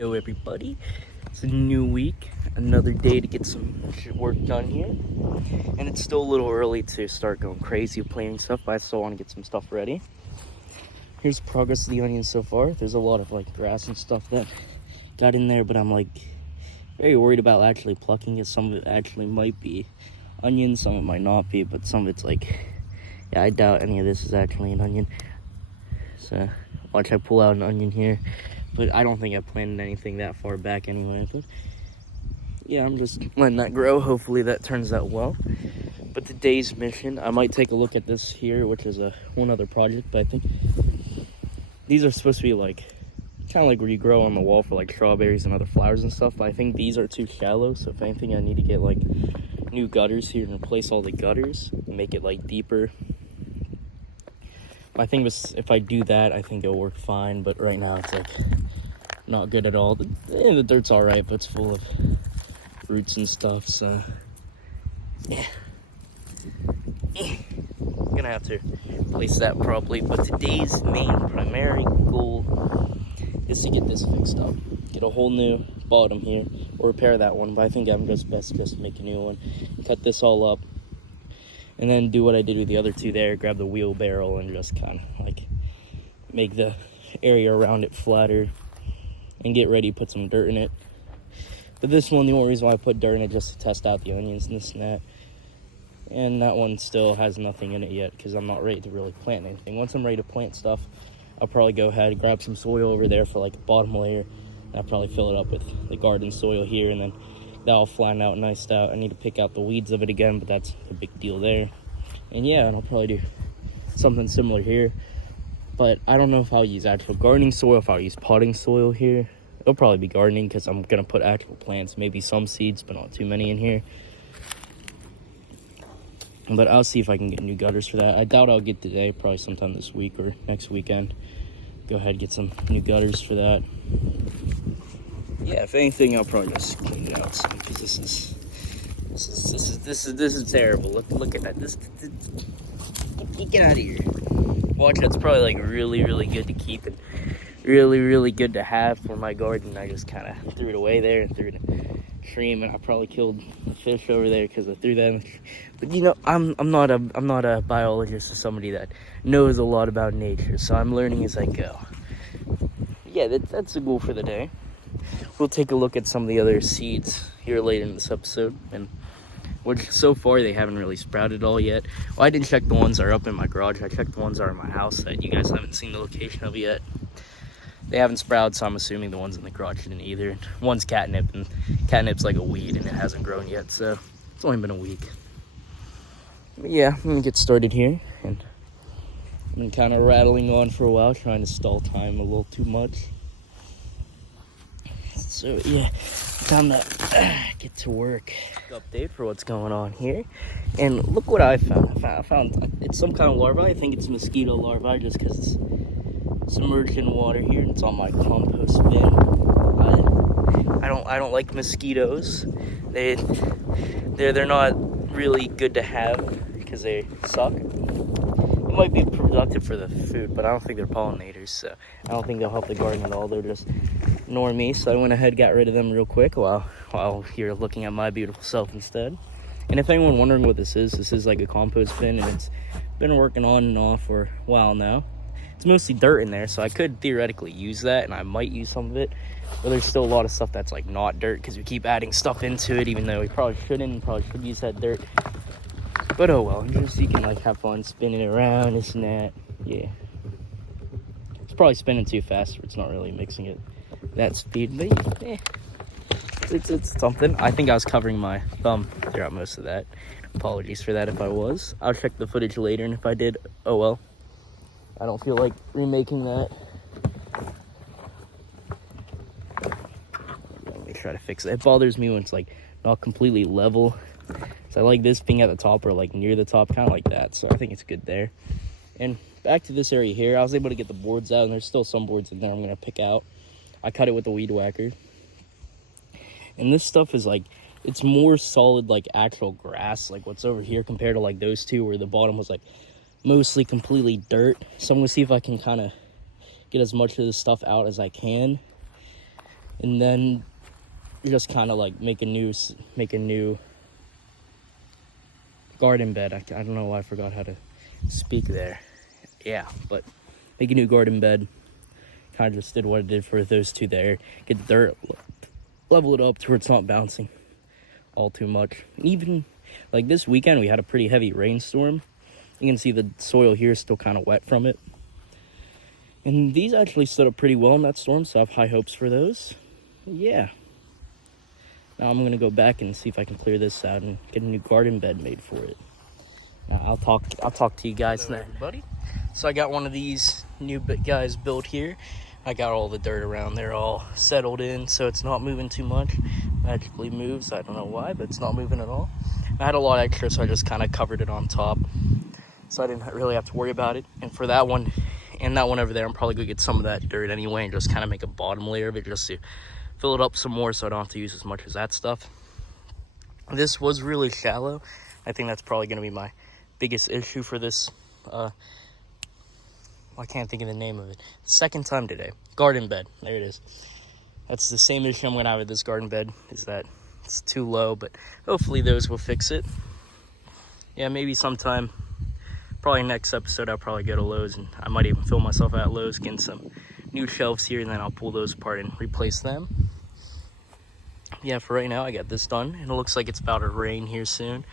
Hello everybody, it's a new week, another day to get some work done here, and it's still a little early to start going crazy planning stuff, but I still want to get some stuff ready. Here's progress of the onions so far. There's a lot of like grass and stuff that got in there, but I'm like very worried about actually plucking it. Some of it actually might be onions, some of it might not be, but some of it's like, yeah, I doubt any of this is actually an onion. So watch I pull out an onion here. But I don't think I planted anything that far back anyway. But yeah, I'm just letting that grow. Hopefully that turns out well. But today's mission, I might take a look at this here, which is a one other project. But I think these are supposed to be like, kind of like where you grow on the wall for like strawberries and other flowers and stuff. But I think these are too shallow. So if anything, I need to get like new gutters here and replace all the gutters and make it like deeper. I think if I do that, I think it'll work fine. But right now it's like not good at all. The dirt's all right, but it's full of roots and stuff. So yeah, I'm gonna have to place that properly. But today's primary goal is to get this fixed up, get a whole new bottom here, or repair that one. But I think I'm just best just make a new one, cut this all up. And then do what I did with the other two there, grab the wheelbarrow and just kind of like make the area around it flatter and get ready to put some dirt in it. But this one, the only reason why I put dirt in it just to test out the onions and this and that. And that one still has nothing in it yet because I'm not ready to really plant anything. Once I'm ready to plant stuff, I'll probably go ahead and grab some soil over there for like a bottom layer. And I'll probably fill it up with the garden soil here, and then that'll flatten out, niced out. I need to pick out the weeds of it again, but that's a big deal there. And yeah, and I'll probably do something similar here. But I don't know if I'll use actual gardening soil, if I'll use potting soil here. It'll probably be gardening because I'm going to put actual plants, maybe some seeds, but not too many in here. But I'll see if I can get new gutters for that. I doubt I'll get today, probably sometime this week or next weekend. Go ahead and get some new gutters for that. Yeah, if anything, I'll probably just clean it out some because this is terrible. Look at that. Get out of here. Watch, that's probably like really good to keep and really good to have for my garden. I just kind of threw it away there and threw it in the stream, and I probably killed the fish over there because I threw them. But you know, I'm not a biologist or somebody that knows a lot about nature, so I'm learning as I go. Yeah, that's the goal for the day. We'll take a look at some of the other seeds here later in this episode, and which so far they haven't really sprouted all yet. Well, I didn't check the ones that are up in my garage. I checked the ones that are in my house that you guys haven't seen the location of yet. They haven't sprouted, so I'm assuming the ones in the garage didn't either. One's catnip, and catnip's like a weed, and it hasn't grown yet, so it's only been a week. But yeah, I'm gonna get started here, and I've been kind of rattling on for a while, trying to stall time a little too much. So yeah, time to get to work. Update for what's going on here, and look what I found. I found it's some kind of larva. I think it's mosquito larvae, just because it's submerged in water here, and it's on my compost bin. I don't like mosquitoes. They're not really good to have because they suck. It might be productive for the food, but I don't think they're pollinators, so I don't think they'll help the garden at all. They're just ignore me, so I went ahead and got rid of them real quick while you're looking at my beautiful self instead. And if anyone wondering what this is like a compost bin, and it's been working on and off for a while now. It's mostly dirt in there, so I could theoretically use that, and I might use some of it, but there's still a lot of stuff that's like not dirt because we keep adding stuff into it, even though we probably shouldn't and probably should use that dirt. But oh well, just so you can like have fun spinning it around, this and that. Yeah, it's probably spinning too fast, or it's not really mixing it that speed, but yeah, it's something. I think I was covering my thumb throughout most of that. Apologies for that if I was. I'll check the footage later, and if I did, oh well. I don't feel like remaking that. Let me try to fix it. It bothers me when it's like not completely level. So I like this being at the top or like near the top, kind of like that. So I think it's good there. And back to this area here, I was able to get the boards out, and there's still some boards in there I'm going to pick out. I cut it with a weed whacker. And this stuff is like, it's more solid like actual grass, like what's over here compared to like those two where the bottom was like mostly completely dirt. So I'm going to see if I can kind of get as much of this stuff out as I can. and then just kind of like make a new garden bed. I don't know why I forgot how to speak there. Yeah, but make a new garden bed. Kind of just did what I did for those two there. Get the dirt, level it up to where it's not bouncing all too much. Even like this weekend, we had a pretty heavy rainstorm. You can see the soil here is still kind of wet from it. And these actually stood up pretty well in that storm, so I have high hopes for those. Yeah. Now I'm going to go back and see if I can clear this out and get a new garden bed made for it. Now I'll talk to you guys then. Everybody. So I got one of these new guys built here. I got all the dirt around there all settled in, so it's not moving too much. Magically moves. I don't know why, but it's not moving at all. I had a lot extra, so I just kind of covered it on top, so I didn't really have to worry about it. And for that one and that one over there, I'm probably going to get some of that dirt anyway and just kind of make a bottom layer of it just to fill it up some more so I don't have to use as much as that stuff. This was really shallow. I think that's probably going to be my biggest issue for this. I can't think of the name of it. Second time today. Garden bed. There it is. That's the same issue I'm going to have with this garden bed, is that it's too low, but hopefully those will fix it. Yeah, maybe sometime, probably next episode, I'll probably go to Lowe's, and I might even film myself at Lowe's getting some new shelves here, and then I'll pull those apart and replace them. Yeah, for right now, I got this done, and it looks like it's about to rain here soon.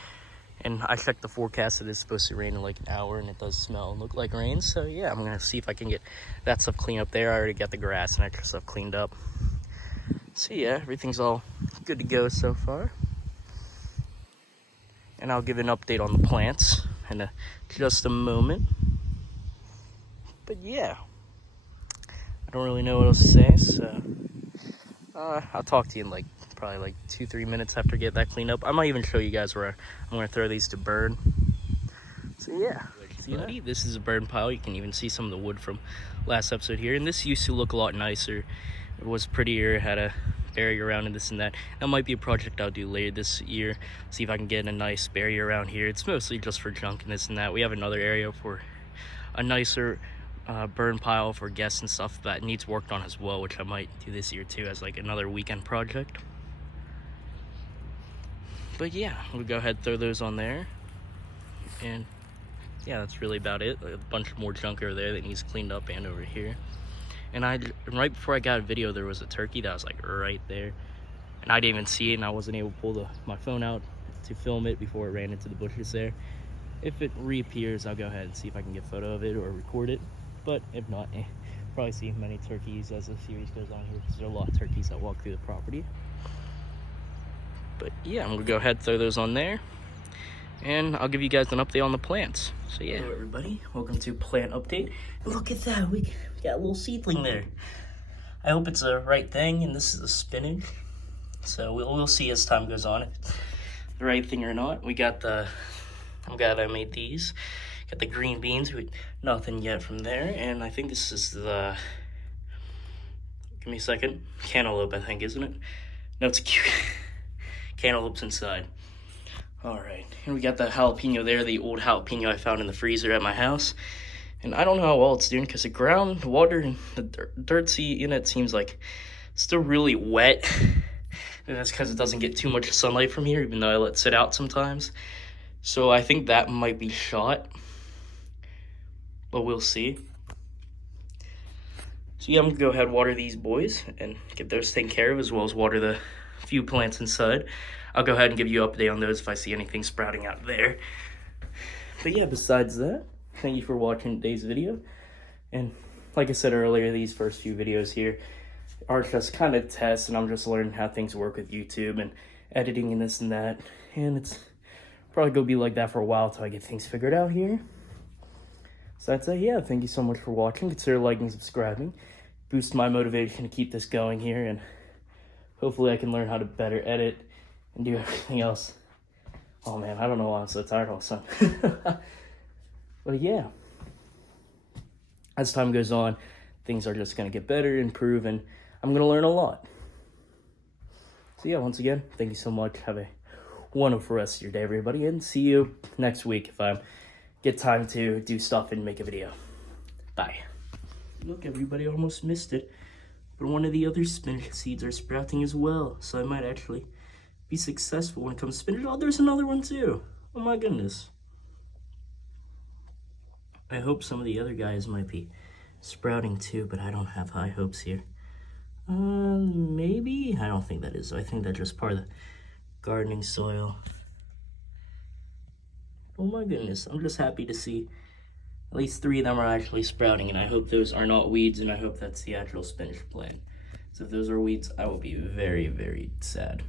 And I checked the forecast, it is supposed to rain in like an hour, and it does smell and look like rain. So yeah, I'm gonna see if I can get that stuff cleaned up there. I already got the grass and extra stuff cleaned up. So yeah, everything's all good to go so far. And I'll give an update on the plants in just a moment. But yeah, I don't really know what else to say, so I'll talk to you in like probably like 2-3 minutes after I get that cleaned up. I might even show you guys where I'm going to throw these to burn. So yeah, see, this is a burn pile. You can even see some of the wood from last episode here, and this used to look a lot nicer. It was prettier, had a barrier around and this and that. That might be a project I'll do later this year, see if I can get a nice barrier around here. It's mostly just for junk and this and that. We have another area for a nicer burn pile for guests and stuff that needs worked on as well, which I might do this year too as like another weekend project. But yeah, we'll go ahead and throw those on there. And yeah, that's really about it. A bunch more junk over there that needs cleaned up and over here. And right before I got a video, there was a turkey that was like right there. And I didn't even see it, and I wasn't able to pull my phone out to film it before it ran into the bushes there. If it reappears, I'll go ahead and see if I can get a photo of it or record it. But if not, probably see many turkeys as the series goes on here, because there are a lot of turkeys that walk through the property. But yeah, I'm gonna go ahead and throw those on there, and I'll give you guys an update on the plants. So yeah. Hello everybody, welcome to Plant Update. Look at that, we got a little seedling there. I hope it's the right thing, and this is the spinach. So we'll see as time goes on if it's the right thing or not. We got I'm glad I made these. Got the green beans, nothing yet from there, and I think this is the, give me a second, cantaloupe I think, isn't it? No, it's cute. Cantaloupes inside. All right, and we got the jalapeno there, the old jalapeno I found in the freezer at my house. And I don't know how well it's doing because the ground, the water, and the dirt in it seems like it's still really wet. And that's because it doesn't get too much sunlight from here, even though I let it sit out sometimes. So I think that might be shot, but we'll see. So yeah, I'm gonna go ahead and water these boys and get those taken care of, as well as water the few plants inside. I'll go ahead and give you an update on those if I see anything sprouting out there. But yeah, besides that, thank you for watching today's video. And like I said earlier, these first few videos here are just kind of tests, and I'm just learning how things work with YouTube and editing and this and that. And it's probably gonna be like that for a while until I get things figured out here. So that's it. Yeah, thank you so much for watching. Consider liking and subscribing. Boost my motivation to keep this going here, and hopefully I can learn how to better edit and do everything else. Oh man, I don't know why I'm so tired all of a sudden. But yeah, as time goes on, things are just gonna get better, improve, and I'm gonna learn a lot. So yeah, once again, thank you so much. Have a wonderful rest of your day, everybody, and see you next week if I get time to do stuff and make a video. Bye. Look, everybody, almost missed it. But one of the other spinach seeds are sprouting as well, so I might actually be successful when it comes to spinach. Oh, there's another one too. Oh my goodness. I hope some of the other guys might be sprouting too, but I don't have high hopes here. Maybe? I don't think that is. I think that's just part of the gardening soil. Oh my goodness, I'm just happy to see at least 3 of them are actually sprouting, and I hope those are not weeds, and I hope that's the actual spinach plant. So if those are weeds, I will be very, very sad.